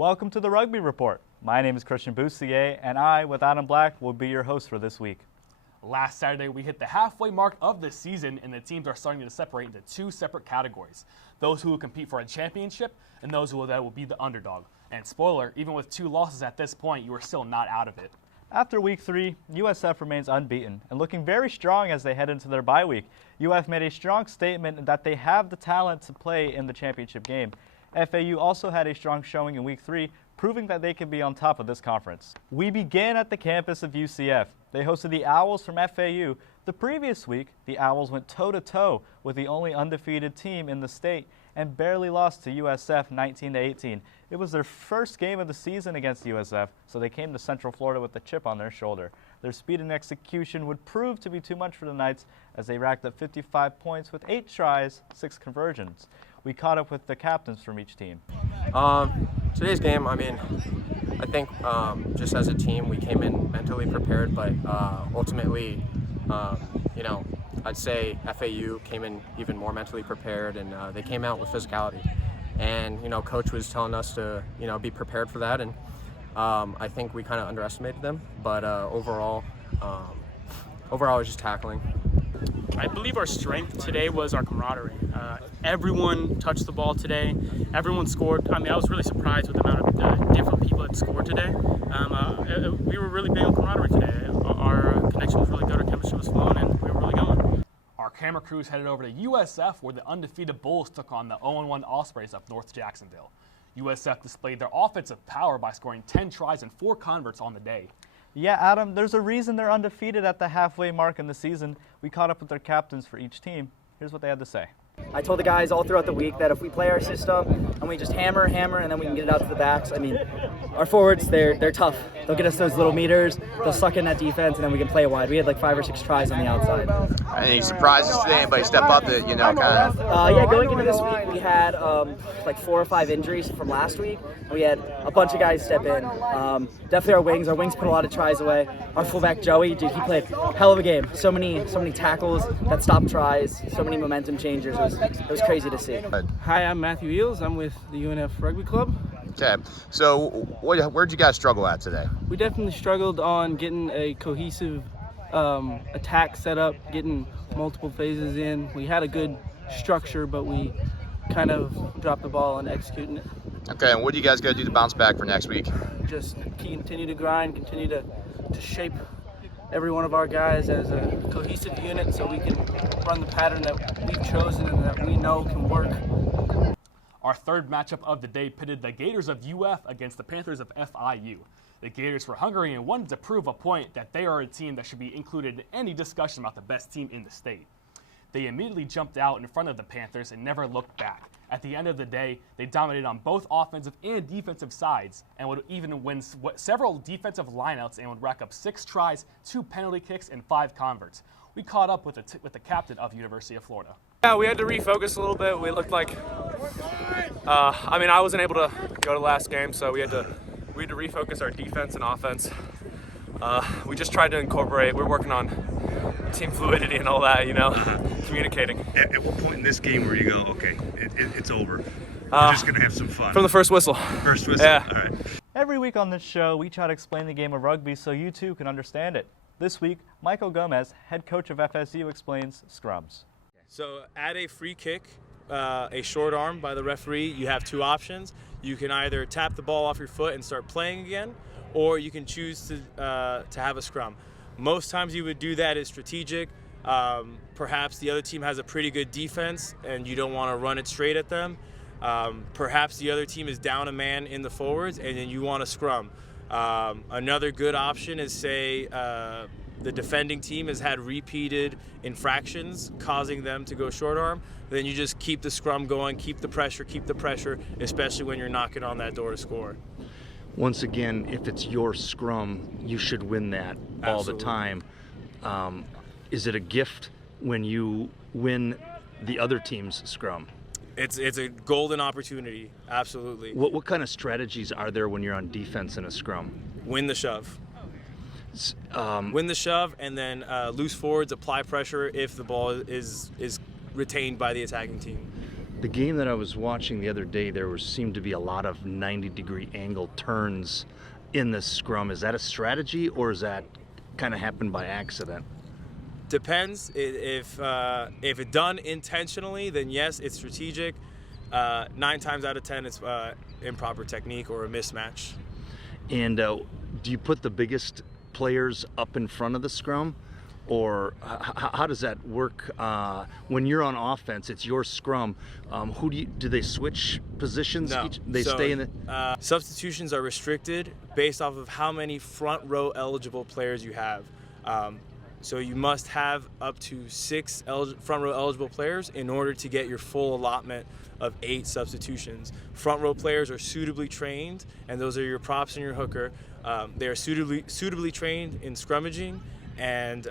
Welcome to the Rugby Report. My name is Christian Boussier, and I, with Adam Black, will be your host for this week. Last Saturday, we hit the halfway mark of the season, and the teams are starting to separate into two separate categories. Those who will compete for a championship, and those who will be the underdog. And spoiler, even with 2 losses at this point, you are still not out of it. After Week 3, USF remains unbeaten and looking very strong as they head into their bye week. UF made a strong statement that they have the talent to play in the championship game. FAU also had a strong showing in Week 3, proving that they can be on top of this conference. We began at the campus of UCF. They hosted the Owls from FAU. The previous week, the Owls went toe-to-toe with the only undefeated team in the state and barely lost to USF 19-18. It was their first game of the season against USF, so they came to Central Florida with a chip on their shoulder. Their speed and execution would prove to be too much for the Knights as they racked up 55 points with 8 tries, 6 conversions. We caught up with the captains from each team. Today's game, I think just as a team we came in mentally prepared, but ultimately, I'd say FAU came in even more mentally prepared, and they came out with physicality. And coach was telling us to be prepared for that, and I think we kind of underestimated them. But overall, it was just tackling. I believe our strength today was our camaraderie. Everyone touched the ball today. Everyone scored. I was really surprised with the amount of different people that scored today. We were really big on camaraderie today. Our connection was really good. Our chemistry was flowing, and we were really going. Our camera crews headed over to USF, where the undefeated Bulls took on the 0-1 Ospreys up North Jacksonville. USF displayed their offensive power by scoring 10 tries and 4 converts on the day. Yeah, Adam, there's a reason they're undefeated at the halfway mark in the season. We caught up with their captains for each team. Here's what they had to say. I told the guys all throughout the week that if we play our system and we just hammer, and then we can get it out to the backs, our forwards, they're tough. They'll get us those little meters, they'll suck in that defense, and then we can play wide. We had like 5 or 6 tries on the outside. Any surprises today? Anybody step up that, Going into this week, we had 4 or 5 injuries from last week. We had a bunch of guys step in. Definitely our wings put a lot of tries away. Our fullback Joey, dude, he played a hell of a game. So many tackles that stopped tries, so many momentum changers. It was crazy to see. Hi, I'm Matthew Eels. I'm with the UNF Rugby Club. Okay, so where'd you guys struggle at today? We definitely struggled on getting a cohesive attack set up, getting multiple phases in. We had a good structure, but we kind of dropped the ball on executing it. Okay, and what do you guys got to do to bounce back for next week? Just continue to grind, continue to shape every one of our guys as a cohesive unit so we can run the pattern that we've chosen and that we know can work. Our third matchup of the day pitted the Gators of UF against the Panthers of FIU. The Gators were hungry and wanted to prove a point that they are a team that should be included in any discussion about the best team in the state. They immediately jumped out in front of the Panthers and never looked back. At the end of the day, they dominated on both offensive and defensive sides and would even win several defensive lineouts and would rack up 6 tries, 2 penalty kicks, and 5 converts. We caught up with the captain of University of Florida. Yeah, we had to refocus a little bit. We looked like, I wasn't able to go to last game, so we had to refocus our defense and offense. We just tried to incorporate. We're working on team fluidity and all that, communicating. At what point in this game were you go, okay, it's over? We're just going to have some fun? From the first whistle. First whistle? Yeah. All right. Every week on this show, we try to explain the game of rugby so you too can understand it. This week, Michael Gomez, head coach of FSU, explains scrums. So at a free kick, a short arm by the referee, you have 2 options. You can either tap the ball off your foot and start playing again, or you can choose to have a scrum. Most times you would do that as strategic. Perhaps the other team has a pretty good defense and you don't want to run it straight at them. Perhaps the other team is down a man in the forwards and then you want to scrum. Another good option is, say, the defending team has had repeated infractions causing them to go short arm. Then you just keep the scrum going, keep the pressure, especially when you're knocking on that door to score. Once again, if it's your scrum, you should win that all the time. Is it a gift when you win the other team's scrum? It's a golden opportunity, absolutely. What kind of strategies are there when you're on defense in a scrum? Win the shove. Win the shove, and then loose forwards, apply pressure if the ball is retained by the attacking team. The game that I was watching the other day, seemed to be a lot of 90-degree angle turns in the scrum. Is that a strategy, or is that kind of happened by accident? Depends. If it's done intentionally, then yes, it's strategic. 9 times out of 10, it's improper technique or a mismatch. And do you put the biggest players up in front of the scrum, or how does that work? When you're on offense, it's your scrum. Do they switch positions? No. They stay in the. Substitutions are restricted based off of how many front row eligible players you have. So you must have up to 6 front row eligible players in order to get your full allotment of 8 substitutions. Front row players are suitably trained, and those are your props and your hooker. They are suitably trained in scrummaging, and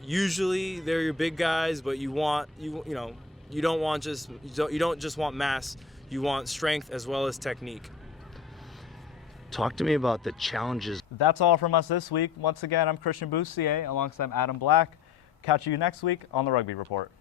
usually they're your big guys. But you don't just want mass. You want strength as well as technique. Talk to me about the challenges. That's all from us this week. Once again, I'm Christian Boussier alongside Adam Black. Catch you next week on the Rugby Report.